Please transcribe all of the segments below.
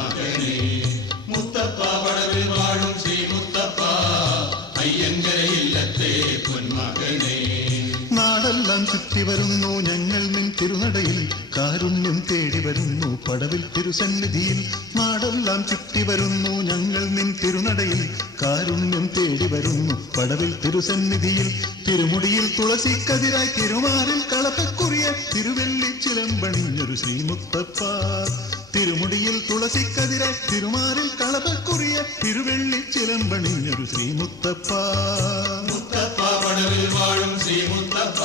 പൊന്മകനെ. മുത്തപ്പ പടവിൽ വാഴും ശ്രീ മുത്തപ്പ അയ്യങ്കര ഇല്ലത്തെ പൊന്മകനെ. നാടെല്ലാം ചുറ്റി വരുന്നു ഞങ്ങൾ നിൻ തിരുനടയിൽ, കാരുണ്യം തേടി വരുന്നു പടവിൽ തിരുസന്നിധിയിൽ. നാടെല്ലാം ചുറ്റി വരുന്നു ഞങ്ങൾ നിൻ തിരുനടയിൽ, കാരുണ്യം തേടി വരുന്നു പടവിൽ തിരുസന്നിധിയിൽ. തിരുമുടിയിൽ തുളസിക്കതിരായി തിരുമാറിൽ കളപ്പക്കുറിയ തിരുവെള്ളി ചിലമ്പണിഞ്ഞൊരു ശ്രീമുത്തപ്പ. തിരുമുടിയിൽ തുളസിക്കതിരായി തിരുമാറിൽ കളപ്പക്കുറിയ തിരുവെള്ളി ചിലമ്പണിഞ്ഞൊരു ശ്രീമുത്തപ്പ. മുത്തപ്പ പടവിൽ വാഴും ശ്രീ മുത്തപ്പ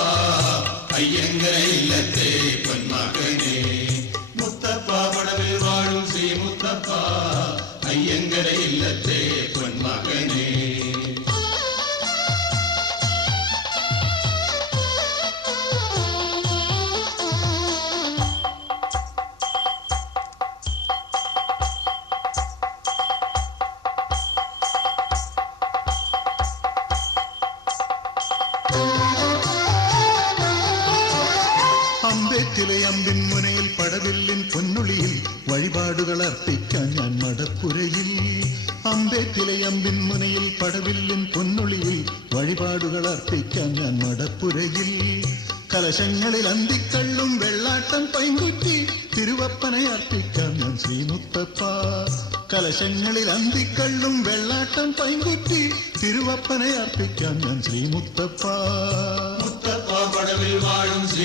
അയ്യങ്കര ഇല്ലത്തെ പൊന്മകനെ. മുത്തപ്പ പടവിൽ വാഴും ശ്രീ മുത്തപ്പ അയ്യങ്കര ഇല്ലത്തെ പൊന്മകനെ. അമ്പേറ്റിലെ അമ്പിൻ മുനയിൽ പടവില്ലിൻ പൊന്നുളിയിൽ വഴിപാടുകൾ അർപ്പിക്കാൻ ഞാൻ മടപ്പുരയിൽ. അമ്പേറ്റിലെ അമ്പിൻ മുനയിൽ പടവില്ലിൻ പൊന്നുളിയിൽ വഴിപാടുകൾ അർപ്പിക്കാൻ ഞാൻ മടപ്പുരയിൽ. കലശങ്ങളിൽ അന്തിക്കള്ളും വെള്ളാട്ടം പൈങ്കുറ്റി തിരുവപ്പനെ അർപ്പിക്കാൻ ഞാൻ ശ്രീമുത്തപ്പ. കലശങ്ങളിൽ അന്തിക്കള്ളും വെള്ളാട്ടം പൈങ്കുറ്റി തിരുവപ്പനെ അർപ്പിക്കാൻ ഞാൻ ശ്രീമുത്തപ്പ. മുത്തപ്പ പടവിൽ വാഴും ശ്രീ